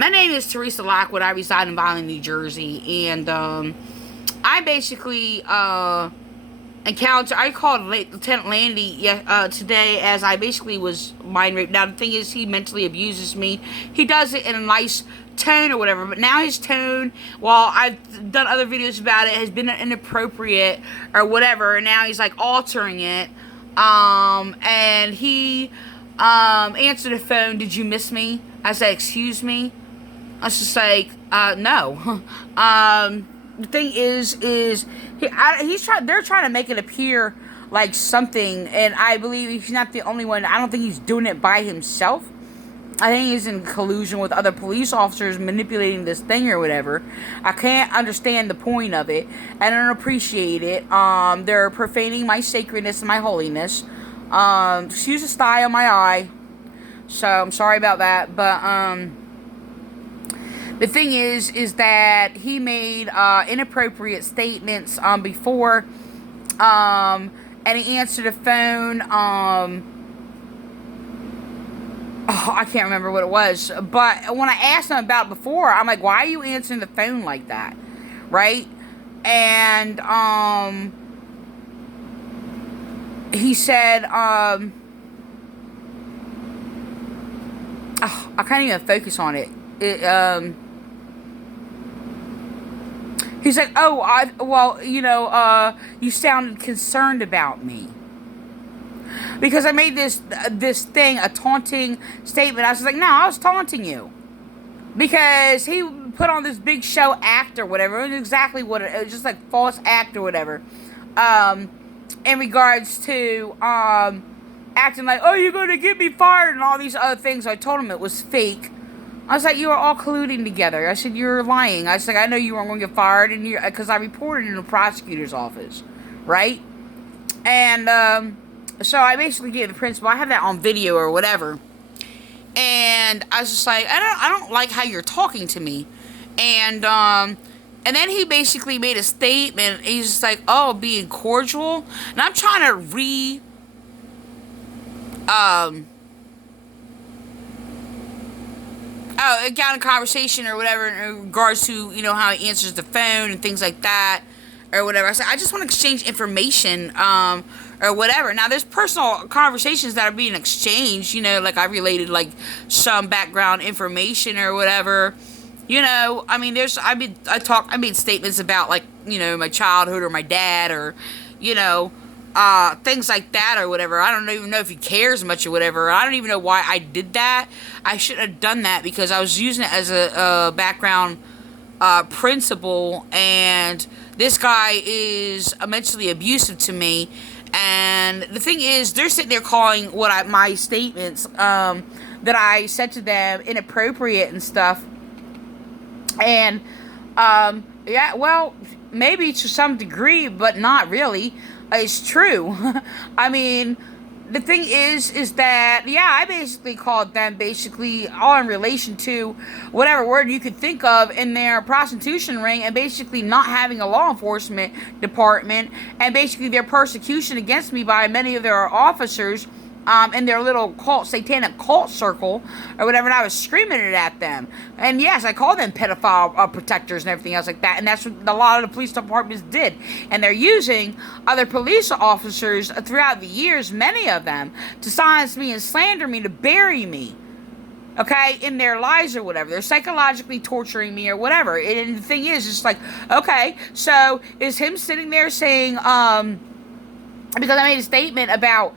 My name is Teresa Lockwood. I reside in Violin, New Jersey, and I basically encountered. I called Lieutenant Landi today as I basically was mind raped. Now the thing is, he mentally abuses me. He does it in a nice tone or whatever, but now his tone, while I've done other videos about it, has been inappropriate or whatever, and now he's like altering it. And he answered the phone. Did you miss me? I said, excuse me. I was just like, no. The thing is they're trying to make it appear like something, and I believe he's not the only one. I don't think he's doing it by himself. I think he's in collusion with other police officers manipulating this thing or whatever. I can't understand the point of it. I don't appreciate it. They're profaning my sacredness and my holiness. Excuse the sty on my eye. So I'm sorry about that, but the thing is that he made inappropriate statements before, and he answered the phone. I can't remember what it was, but when I asked him about it before, I'm like, why are you answering the phone like that, right? And he said, I can't even focus on it. He's like, you sounded concerned about me. Because I made this thing, a taunting statement. I was like, no, I was taunting you. Because he put on this big show act or whatever. It was exactly what it was, just like false act or whatever. In regards to acting like, oh, you're going to get me fired and all these other things. I told him it was fake. I was like, you are all colluding together. I said, you're lying. I said, I know you weren't going to get fired, and because I reported in the prosecutor's office, right? And so I basically gave the principal. I have that on video or whatever, and I was just like, I don't like how you're talking to me, and then he basically made a statement. He's just like, oh, being cordial, and I'm trying to got a conversation or whatever in regards to, how he answers the phone and things like that or whatever. I said, I just want to exchange information or whatever. Now, there's personal conversations that are being exchanged, like I related like some background information or whatever. I mean, I made statements about like, my childhood or my dad or, things like that or whatever. I don't even know if he cares much or whatever. I don't even know why I did that. I shouldn't have done that because I was using it as a background principle, and this guy is immensely abusive to me. And the thing is, they're sitting there calling my statements that I said to them inappropriate and stuff. And yeah, well, maybe to some degree, but not really. It's true. I mean, the thing is that, yeah, I basically called them basically all in relation to whatever word you could think of in their prostitution ring, and basically not having a law enforcement department, and basically their persecution against me by many of their officers in their little satanic cult circle or whatever, and I was screaming it at them. And yes, I called them pedophile protectors and everything else like that, and that's what a lot of the police departments did. And they're using other police officers throughout the years, many of them, to silence me and slander me, to bury me, okay, in their lies or whatever. They're psychologically torturing me or whatever. And the thing is, it's like, okay, so is him sitting there saying, because I made a statement about,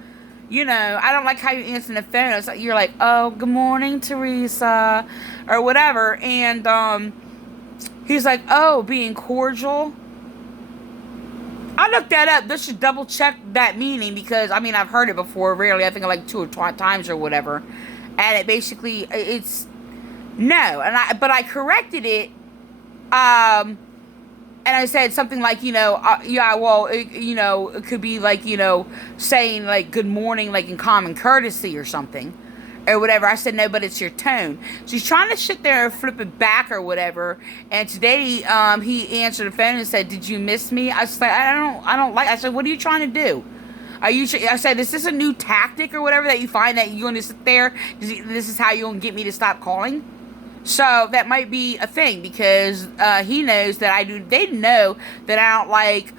I don't like how you answer the phone. It's like, you're like, oh, good morning, Teresa, or whatever. And he's like, oh, being cordial. I looked that up. This should double check that meaning, because I mean, I've heard it before. Rarely, I think like 2 or 3 times or whatever. And it basically, it's no. But I corrected it. And I said something like, yeah, well, it could be like, saying like good morning, like in common courtesy or something, or whatever. I said, no, but it's your tone. So he's trying to sit there and flip it back or whatever. And today, he answered the phone and said, did you miss me? I said, I said, what are you trying to do? I said, is this a new tactic or whatever that you find that you're going to sit there? This is how you're going to get me to stop calling? So that might be a thing because he knows that I do. They know that I don't like.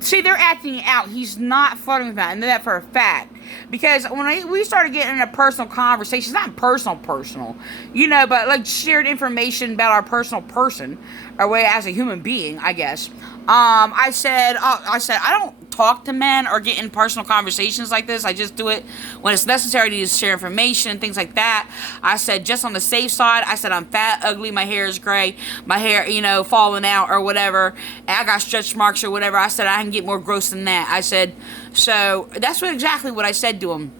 See, they're acting out. He's not flirting with that. I know that for a fact. Because when we started getting into personal conversations, not personal, but like shared information about our personal person, or way as a human being, I guess. I said, I don't talk to men or get in personal conversations like this. I just do it when it's necessary to share information and things like that. I said, just on the safe side, I said, I'm fat, ugly, my hair is gray, my hair, falling out or whatever, and I got stretch marks or whatever. I said, I can get more gross than that. I said, so that's exactly what I said to him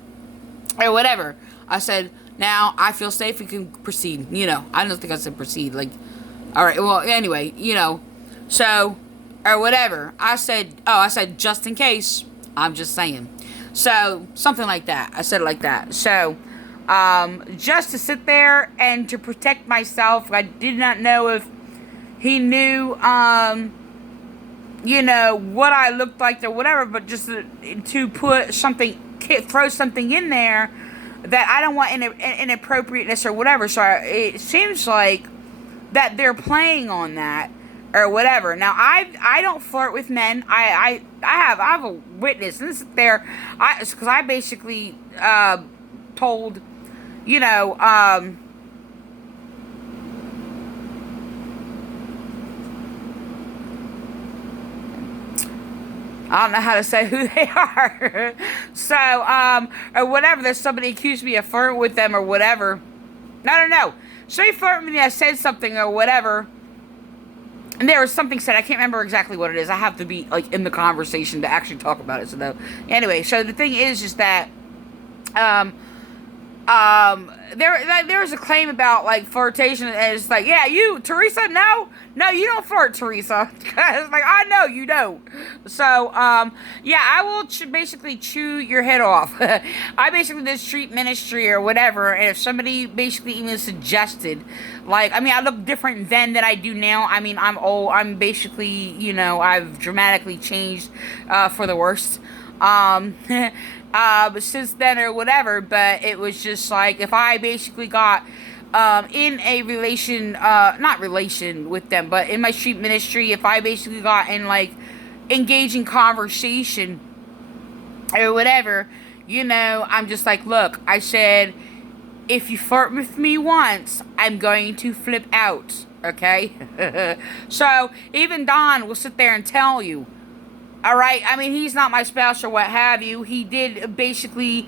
or whatever. I said, now I feel safe, we can proceed. I don't think I said proceed. Like, all right, well, anyway, so, or whatever. I said, just in case. I'm just saying. So, something like that. I said it like that. So, just to sit there and to protect myself, I did not know if he knew, what I looked like or whatever, but just to put something, throw something in there that I don't want inappropriateness or whatever. So, it seems like that they're playing on that or whatever. Now I don't flirt with men. I have a witness, and this is there, because I basically told, I don't know how to say who they are. So, or whatever. There's somebody accused me of flirting with them or whatever. No. Somebody flirted with me. I said something or whatever. And there was something said. I can't remember exactly what it is. I have to be like in the conversation to actually talk about it. So though, anyway. So the thing is that, there was a claim about like flirtation, and it's like, yeah, you, Teresa, no, you don't flirt, Teresa. It's like, I know you don't. So, yeah, I will basically chew your head off. I basically did street ministry or whatever, and if somebody basically even suggested, like, I mean, I look different then than I do now. I mean, I'm old. I'm basically, I've dramatically changed for the worst. Since then or whatever, but it was just like, if I basically got, in a relation, not relation with them, but in my street ministry, if I basically got in, like, engaging conversation, or whatever, I'm just like, look, I said, if you flirt with me once, I'm going to flip out, okay? So, even Don will sit there and tell you, all right, I mean, he's not my spouse or what have you. He did basically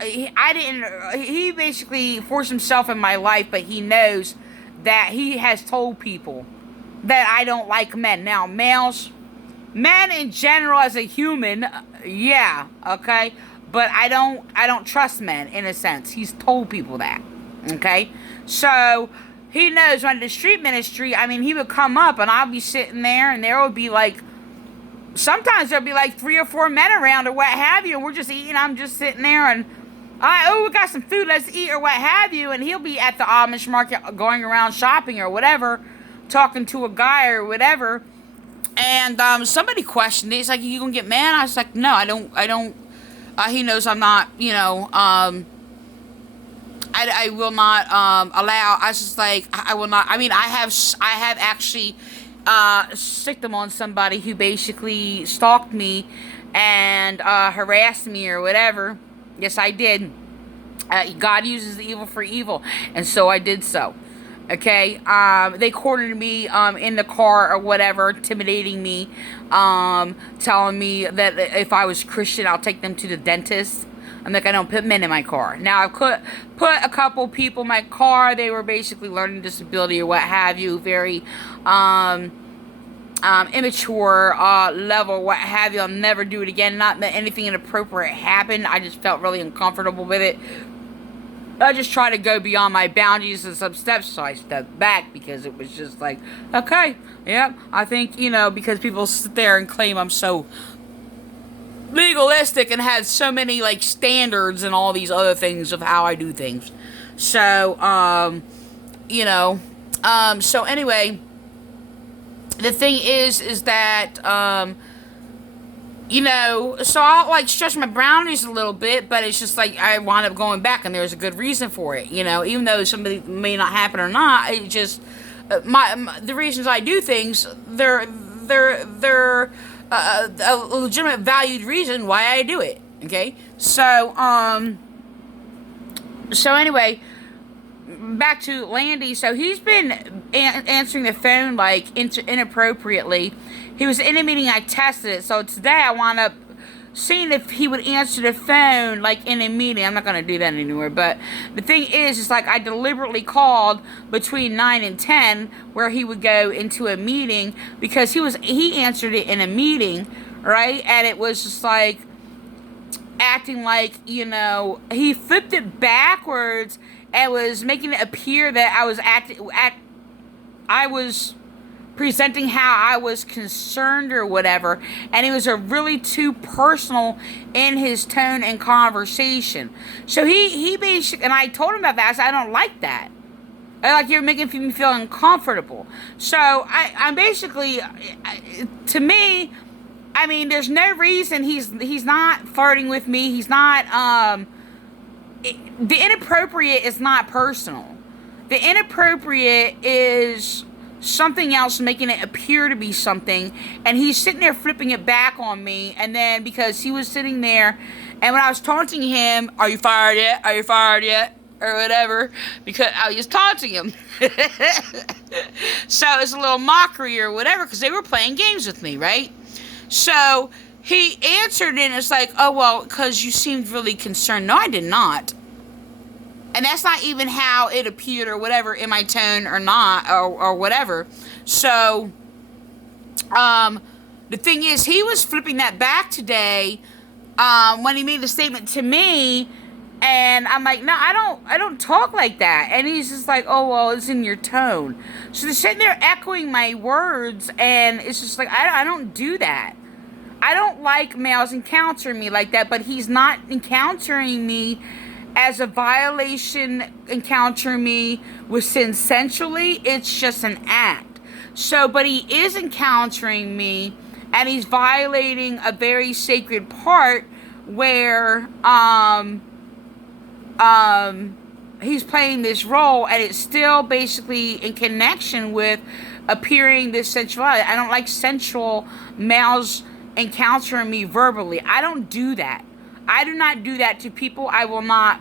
he basically forced himself in my life, but he knows that he has told people that I don't like men. Now, men in general as a human, yeah, okay, but I don't trust men in a sense. He's told people that, okay? So, he knows when I did street ministry, I mean, he would come up and I'll be sitting there and there would be like, sometimes there'll be like 3 or 4 men around or what have you, and we're just eating. I'm just sitting there and, we got some food, let's eat or what have you. And he'll be at the Amish market going around shopping or whatever, talking to a guy or whatever. And somebody questioned it. He's like, you gonna get mad? I was like, no, I don't. He knows I'm not, I will not allow. I was just like, I will not. I mean, I have actually sicked them on somebody who basically stalked me and harassed me or whatever. Yes, I did. God uses evil for evil, and so I did so. Okay, they cornered me in the car or whatever, intimidating me, telling me that if I was Christian, I'll take them to the dentist. I'm like, I don't put men in my car. Now, I put a couple people in my car. They were basically learning disability or what have you, very immature level, what have you. I'll never do it again. Not that anything inappropriate happened. I just felt really uncomfortable with it. I just tried to go beyond my boundaries and some steps, so I stepped back because it was just like, okay, yeah, I think, because people sit there and claim I'm so legalistic and have so many, like, standards and all these other things of how I do things. So, so anyway, the thing is that, So I'll like stretch my boundaries a little bit, but it's just like I wind up going back, and there's a good reason for it. Even though somebody may not happen or not, it just my the reasons I do things, they're a legitimate valued reason why I do it. Okay, so anyway, back to Landi. So he's been answering the phone like inappropriately. He was in a meeting, I tested it. So today I wound up seeing if he would answer the phone like in a meeting. I'm not going to do that anymore. But the thing is, it's like I deliberately called between 9 and 10 where he would go into a meeting because he answered it in a meeting, right? And it was just like acting like, he flipped it backwards and was making it appear that I was presenting how I was concerned or whatever, and it was a really too personal in his tone and conversation. So he basically, and I told him about that. I said, I don't like that. You're making me feel uncomfortable. So I'm basically, to me, I mean, there's no reason he's not flirting with me. He's not. The inappropriate is not personal. The inappropriate is something else making it appear to be something, and he's sitting there flipping it back on me. And then because he was sitting there, and when I was taunting him, are you fired yet? Are you fired yet? Or whatever, because I was taunting him. So it's a little mockery or whatever, because they were playing games with me, right? So he answered, and it's like, oh, well, because you seemed really concerned. No, I did not. And that's not even how it appeared or whatever in my tone or not, or whatever. So, the thing is, he was flipping that back today, when he made the statement to me, and I'm like, no, I don't talk like that. And he's just like, oh, well, it's in your tone. So they're sitting there echoing my words, and it's just like, I don't do that. I don't like males encountering me like that, but he's not encountering me as a violation, encountering me with sensually. It's just an act. So, but he is encountering me, and he's violating a very sacred part where, he's playing this role, and it's still basically in connection with appearing this sensuality. I don't like sensual males encountering me verbally. I don't do that. I do not do that to people. I will not.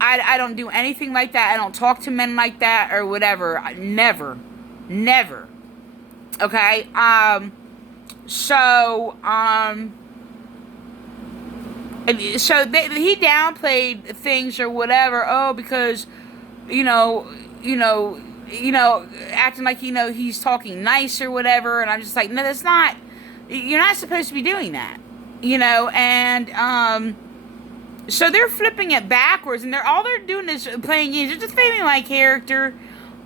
I don't do anything like that. I don't talk to men like that or whatever. Never. Okay. He downplayed things or whatever. Oh, because, acting like, he's talking nice or whatever. And I'm just like, no, that's not. You're not supposed to be doing that. And so they're flipping it backwards, and all they're doing is playing games. They're defaming my character,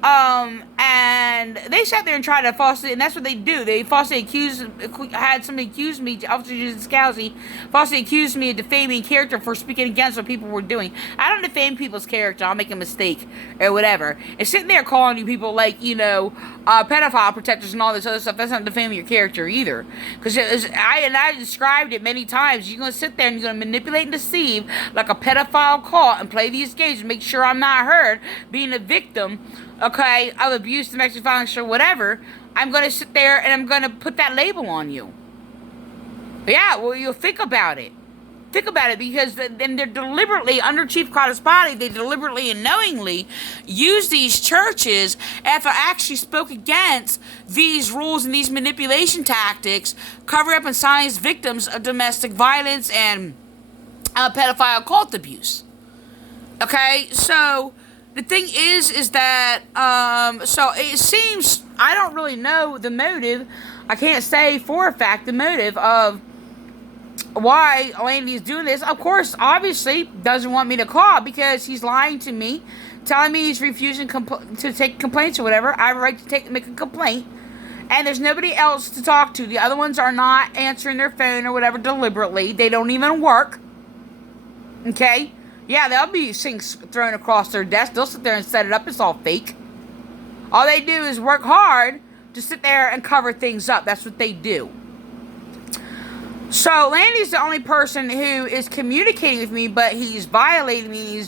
and they sat there and tried to falsely, and that's what they do. They falsely had somebody accuse me, Officer Scalzi, falsely accused me of defaming character for speaking against what people were doing. I don't defame people's character. I'll make a mistake or whatever. And sitting there calling you people like, pedophile protectors and all this other stuff, that's not defaming your character either. Because I described it many times. You're going to sit there and you're going to manipulate and deceive like a pedophile cult and play these games and make sure I'm not heard, being a victim, okay, of abuse, domestic violence, or whatever. I'm going to sit there and I'm going to put that label on you. Yeah, well, you'll think about it. Think about it, because then they're deliberately, under Chief Carter's body, they deliberately and knowingly use these churches after actually spoke against these rules and these manipulation tactics, cover up and silence victims of domestic violence and pedophile cult abuse. Okay, so the thing is that, so it seems, I don't really know the motive. I can't say for a fact the motive of why Landi's doing this. Of course, obviously, doesn't want me to call because he's lying to me, telling me he's refusing to take complaints or whatever. I have a right to make a complaint, and there's nobody else to talk to. The other ones are not answering their phone or whatever deliberately. They don't even work. Okay? Yeah, there'll be things thrown across their desk. They'll sit there and set it up. It's all fake. All they do is work hard to sit there and cover things up. That's what they do. So Landy's the only person who is communicating with me, but he's violating me.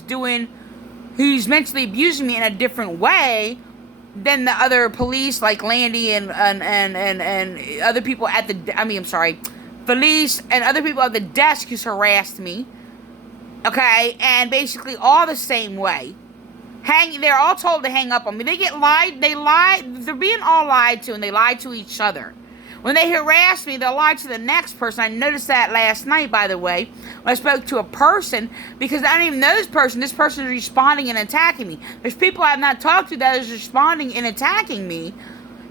He's mentally abusing me in a different way than the other police, like Landy and other people at police and other people at the desk who's harassed me. Okay, and basically all the same way. They're all told to hang up on me. They're being all lied to, and they lie to each other. When they harass me, they'll lie to the next person. I noticed that last night, by the way, when I spoke to a person, because I don't even know this person. This person is responding and attacking me. There's people I've not talked to that is responding and attacking me,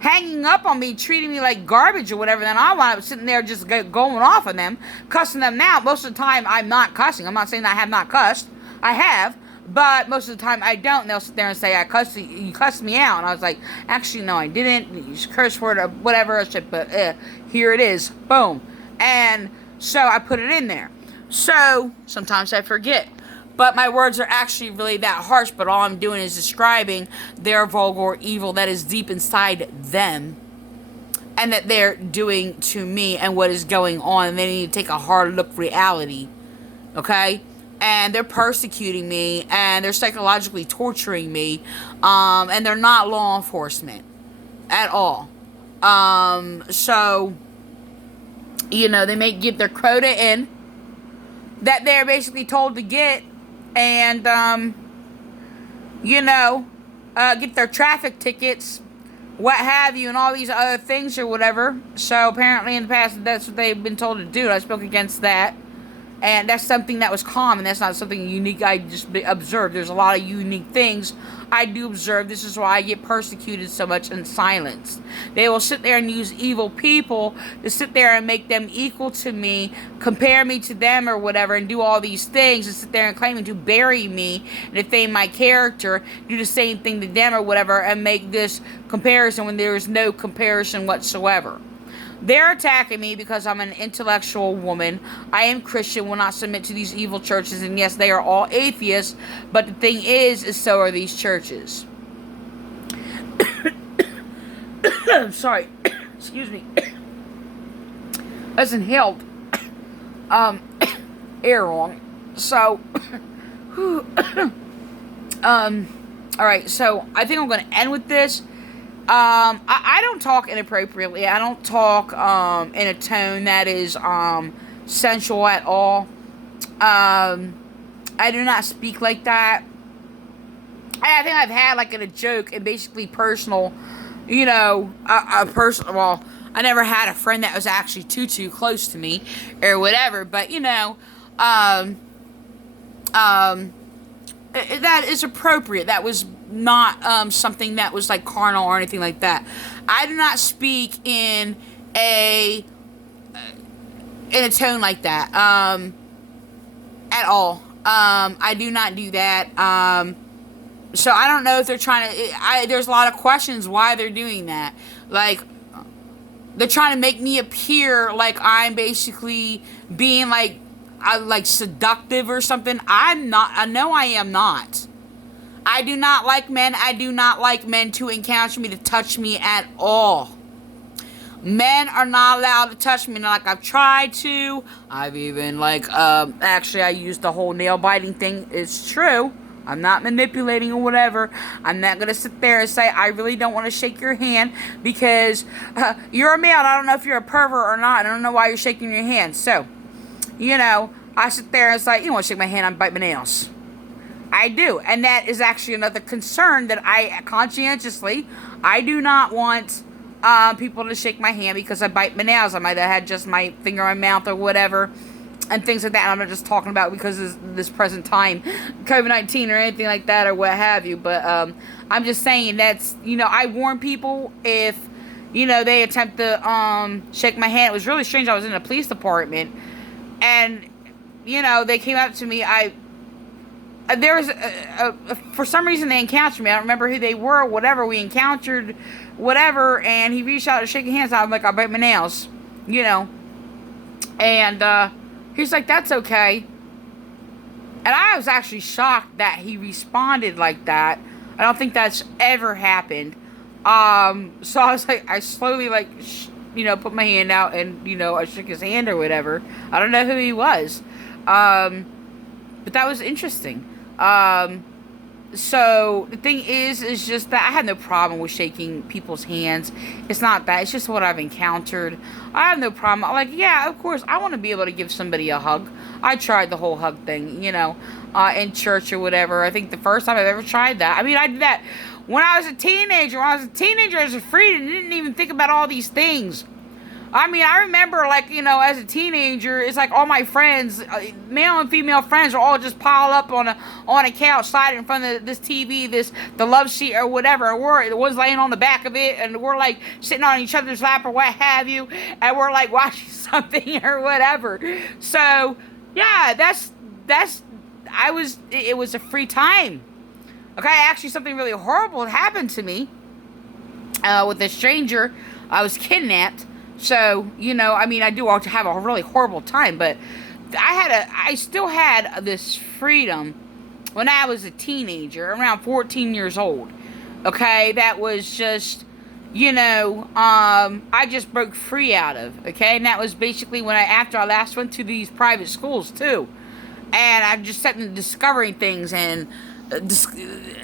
hanging up on me, treating me like garbage or whatever. Then I wind up sitting there just going off on them, cussing them out. Most of the time, I'm not cussing. I'm not saying that I have not cussed. I have. But most of the time I don't, and they'll sit there and say, you cussed me out. And I was like, actually, no, I didn't. You just curse word or whatever. But here it is. Boom. And so I put it in there. So sometimes I forget. But my words are actually really that harsh, but all I'm doing is describing their vulgar evil that is deep inside them, and that they're doing to me and what is going on. And they need to take a hard look at reality. Okay? And they're persecuting me, and they're psychologically torturing me, and they're not law enforcement at all. So, they may get their quota in that they're basically told to get, and, get their traffic tickets, what have you, and all these other things or whatever. So apparently in the past, that's what they've been told to do, and I spoke against that. And that's something that was common. That's not something unique I just observed. There's a lot of unique things I do observe. This is why I get persecuted so much and silenced. They will sit there and use evil people to sit there and make them equal to me, compare me to them or whatever, and do all these things, and sit there and claiming to bury me and defame my character, do the same thing to them or whatever, and make this comparison when there is no comparison whatsoever. They're attacking me because I'm an intellectual woman. I am Christian, will not submit to these evil churches, and yes, they are all atheists, but the thing is so are these churches. I'm sorry. Excuse me. That's inhaled air wrong. So, alright, so I think I'm going to end with this. I don't talk inappropriately. I don't talk in a tone that is sensual at all. I do not speak like that. I think I've had like in a joke and basically personal, a personal. Well, I never had a friend that was actually too close to me or whatever. But that is appropriate. That was not something that was like carnal or anything like that. I do not speak in a tone like that at all. I do not do that. So I don't know if they're trying to. There's a lot of questions why they're doing that. Like, they're trying to make me appear like I'm basically being like seductive or something. I'm not. I know I am not. I do not like men. I do not like men to encounter me, to touch me at all. Men are not allowed to touch me. Like, I've tried to. I've even actually I used the whole nail biting thing. It's true. I'm not manipulating or whatever. I'm not going to sit there and say, I really don't want to shake your hand because you're a male. I don't know if you're a pervert or not. I don't know why you're shaking your hand. So, I sit there and say, you want to shake my hand, I bite my nails. I do. And that is actually another concern that I conscientiously, I do not want people to shake my hand because I bite my nails. I might have had just my finger in my mouth or whatever. And things like that. And I'm not just talking about because of this present time, COVID-19 or anything like that or what have you. But I'm just saying that's, I warn people if, they attempt to shake my hand. It was really strange. I was in a police department. And, they came up to me. There was, for some reason they encountered me. I don't remember who they were or whatever. We encountered whatever. And he reached out to shake hands. I'm like, I bite my nails. And, he's like, that's okay. And I was actually shocked that he responded like that. I don't think that's ever happened. So I was like, I slowly put my hand out and, I shook his hand or whatever. I don't know who he was. But that was interesting. So the thing is just that I had no problem with shaking people's hands. It's not that. It's just what I've encountered. I have no problem. Like, yeah, of course, I want to be able to give somebody a hug. I tried the whole hug thing, in church or whatever. I think the first time I've ever tried that. I mean, I did that when I was a teenager. When I was a teenager, I was free and didn't even think about all these things. I mean, I remember, like, as a teenager, it's like all my friends, male and female friends, are all just piled up on a couch, side in front of this TV, the love seat or whatever. And we're the ones laying on the back of it, and we're like sitting on each other's lap or what have you, and we're like watching something or whatever. So yeah, it was a free time. Okay, actually, something really horrible had happened to me with a stranger. I was kidnapped. So, I mean, I do have a really horrible time, but I still had this freedom when I was a teenager, around 14 years old. Okay, that was just, I just broke free out of, okay? And that was basically after I last went to these private schools, too. And I just started discovering things and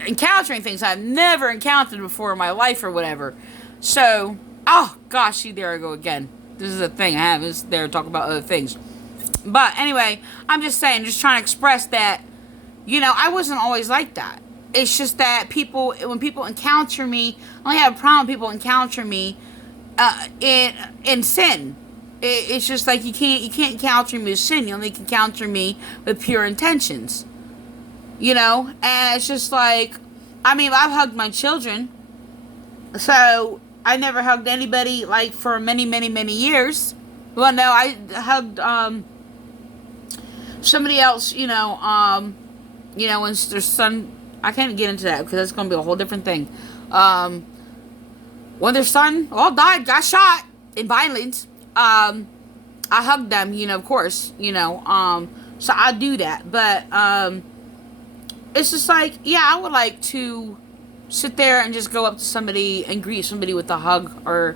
encountering things I've never encountered before in my life or whatever. So, oh, gosh, see, there I go again. This is a thing I have, is there to talk about other things. But anyway, I'm just saying, just trying to express that, I wasn't always like that. It's just that when people encounter me, I only have a problem when people encounter me in sin. It's just like you can't encounter me with sin. You only can encounter me with pure intentions. And it's just like, I mean, I've hugged my children. So I never hugged anybody, like, for many, many, many years. Well, no, I hugged somebody else, when their son... I can't get into that because that's going to be a whole different thing. When their son all died, got shot in violence, I hugged them, of course, so I do that. But it's just like, yeah, I would like to sit there and just go up to somebody and greet somebody with a hug, or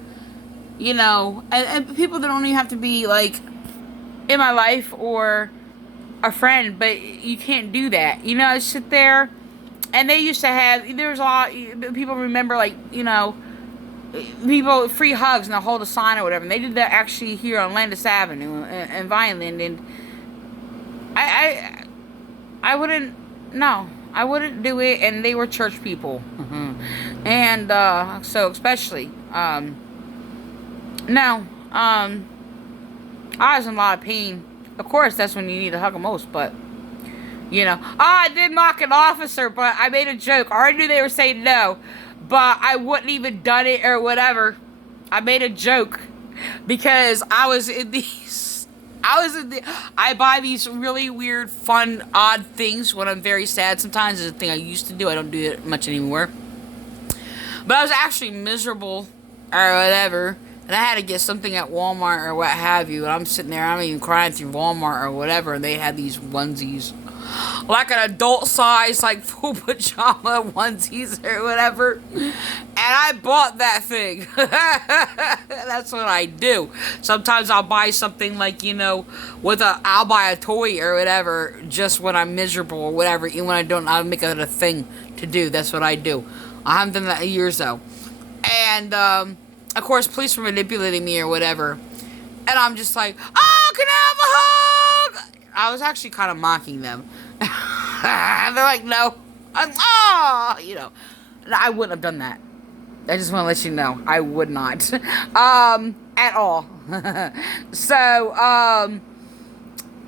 and people that don't even have to be like in my life or a friend, but you can't do that. I sit there, and they used to have, there's a lot people remember, like, people free hugs and they'll hold a sign or whatever, and they did that actually here on Landis Avenue in Vineland, and I wouldn't, no, I wouldn't do it, and they were church people. And so especially no, I was in a lot of pain. Of course, that's when you need to hug the most. But I did mock an officer, but I made a joke. I already knew they were saying no, but I wouldn't even done it or whatever. I made a joke because I buy these really weird, fun, odd things when I'm very sad. Sometimes it's a thing I used to do. I don't do it much anymore. But I was actually miserable or whatever, and I had to get something at Walmart or what have you, and I'm sitting there, I'm even crying through Walmart or whatever, and they had these onesies, like an adult size, like full pajama onesies or whatever, and I bought that thing. That's what I do. Sometimes I'll buy something like, I'll buy a toy or whatever, just when I'm miserable or whatever, even when I don't, I'll make it a thing to do. That's what I do. I haven't done that in years, though. And, of course, police were manipulating me or whatever. And I'm just like, oh, can I have a hug? I was actually kind of mocking them. They're like, no. I wouldn't have done that. I just want to let you know. I would not. At all. So,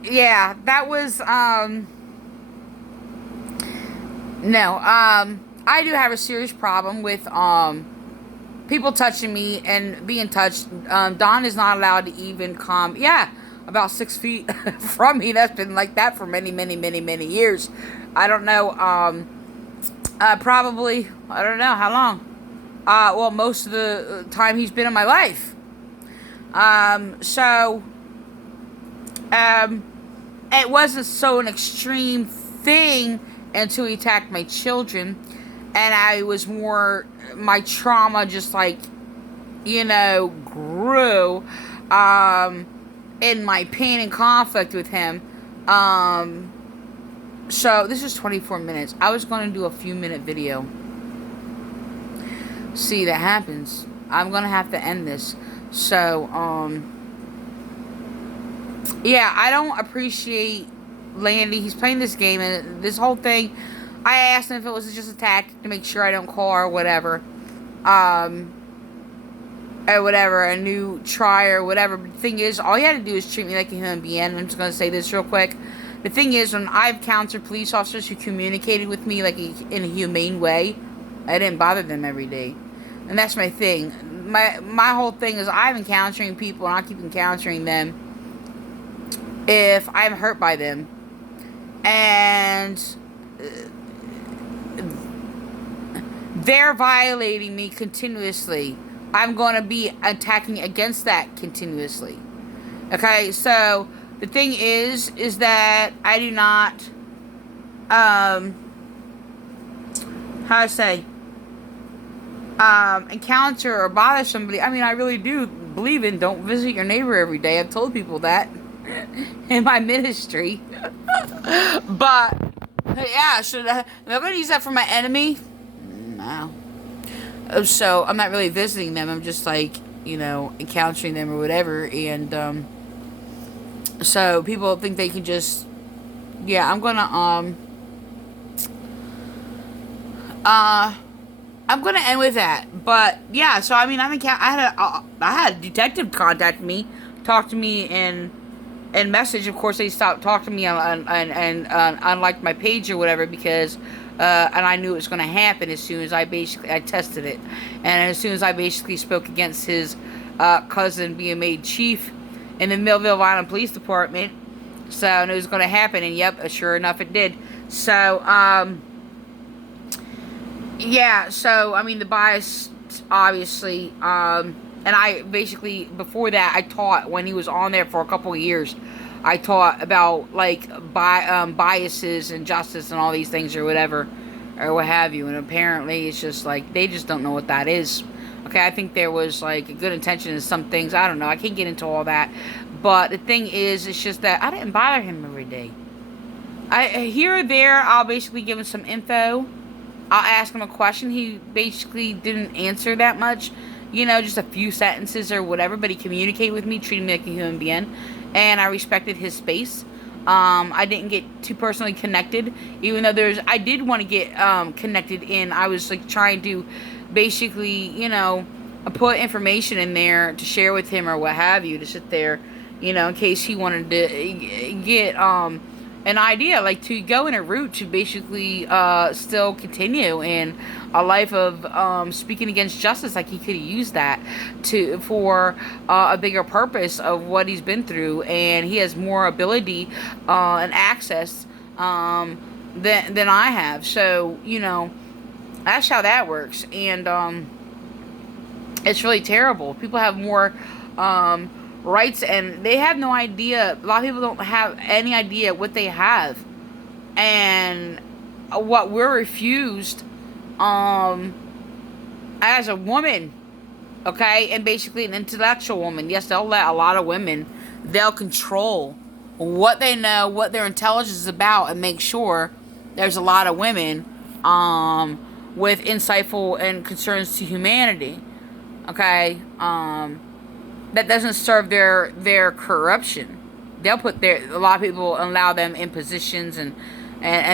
yeah, that was, no, I do have a serious problem with, people touching me and being touched. Don is not allowed to even come, about 6 feet from me. That's been like that for many, many, many, many years. I don't know, probably, I don't know how long. Well, most of the time he's been in my life. It wasn't so an extreme thing until he attacked my children, and I was more, my trauma just like grew um, in my pain and conflict with him. So this is 24 minutes. I was going to do a few minute video. See, that happens. I'm going to have to end this. So, yeah, I don't appreciate Landi. He's playing this game, and this whole thing, I asked him if it was just a tactic to make sure I don't call or whatever. Or whatever, a new try or whatever. But the thing is, all you had to do is treat me like a human being. I'm just going to say this real quick. The thing is, when I've counseled police officers who communicated with me like in a humane way, I didn't bother them every day. And that's my thing. My whole thing is I'm encountering people, and I keep encountering them if I'm hurt by them. And they're violating me continuously. I'm going to be attacking against that continuously. Okay, so the thing is that I do not, how to say, encounter or bother somebody. I mean, I really do believe in don't visit your neighbor every day. I've told people that in my ministry. But, yeah, should I, am I going to use that for my enemy? No. So, I'm not really visiting them. I'm just, like, encountering them or whatever. And, so, people think they can just... Yeah, I'm gonna, I'm gonna end with that. But, yeah, so, I mean, I had a detective contact me, talk to me in message. Of course, they stopped talking to me on unlike my page or whatever, because... and I knew it was going to happen as soon as I tested it. And as soon as I basically spoke against his cousin being made chief in the Millville Violent Police Department. So, I knew it was going to happen. And, yep, sure enough, it did. So, yeah. So, I mean, the bias, obviously. And I basically, before that, I taught when he was on there for a couple of years. I taught about, like, biases and justice and all these things or whatever, or what have you. And apparently it's just, like, they just don't know what that is. Okay, I think there was, like, a good intention in some things. I don't know. I can't get into all that. But the thing is, it's just that I didn't bother him every day. Here or there, I'll basically give him some info. I'll ask him a question. He basically didn't answer that much. Just a few sentences or whatever. But he communicated with me, treated me like a human being. And I respected his space. I didn't get too personally connected, even though I did want to get connected in. I was like trying to basically, put information in there to share with him or what have you, to sit there, in case he wanted to get an idea, like to go in a route to basically still continue in a life of speaking against justice. Like he could have used that for a bigger purpose of what he's been through, and he has more ability and access than I have. So that's how that works, and it's really terrible. People have more rights, and they have no idea. A lot of people don't have any idea what they have and what we're refused as a woman, okay? And basically an intellectual woman. Yes, they'll let a lot of women, they'll control what they know, what their intelligence is about, and make sure there's a lot of women with insightful and concerns to humanity, okay? That doesn't serve their corruption. They'll put a lot of people allow them in positions and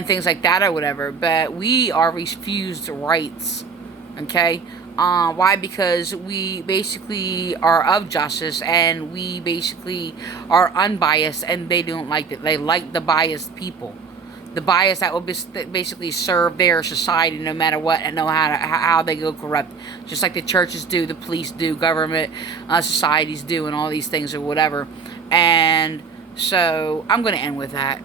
things like that or whatever. But we are refused rights. Okay? Why? Because we basically are of justice, and we basically are unbiased, and they don't like it. They like the biased people. The bias that will basically serve their society no matter what, and know how they go corrupt. Just like the churches do, the police do, government, societies do, and all these things or whatever. And so I'm going to end with that.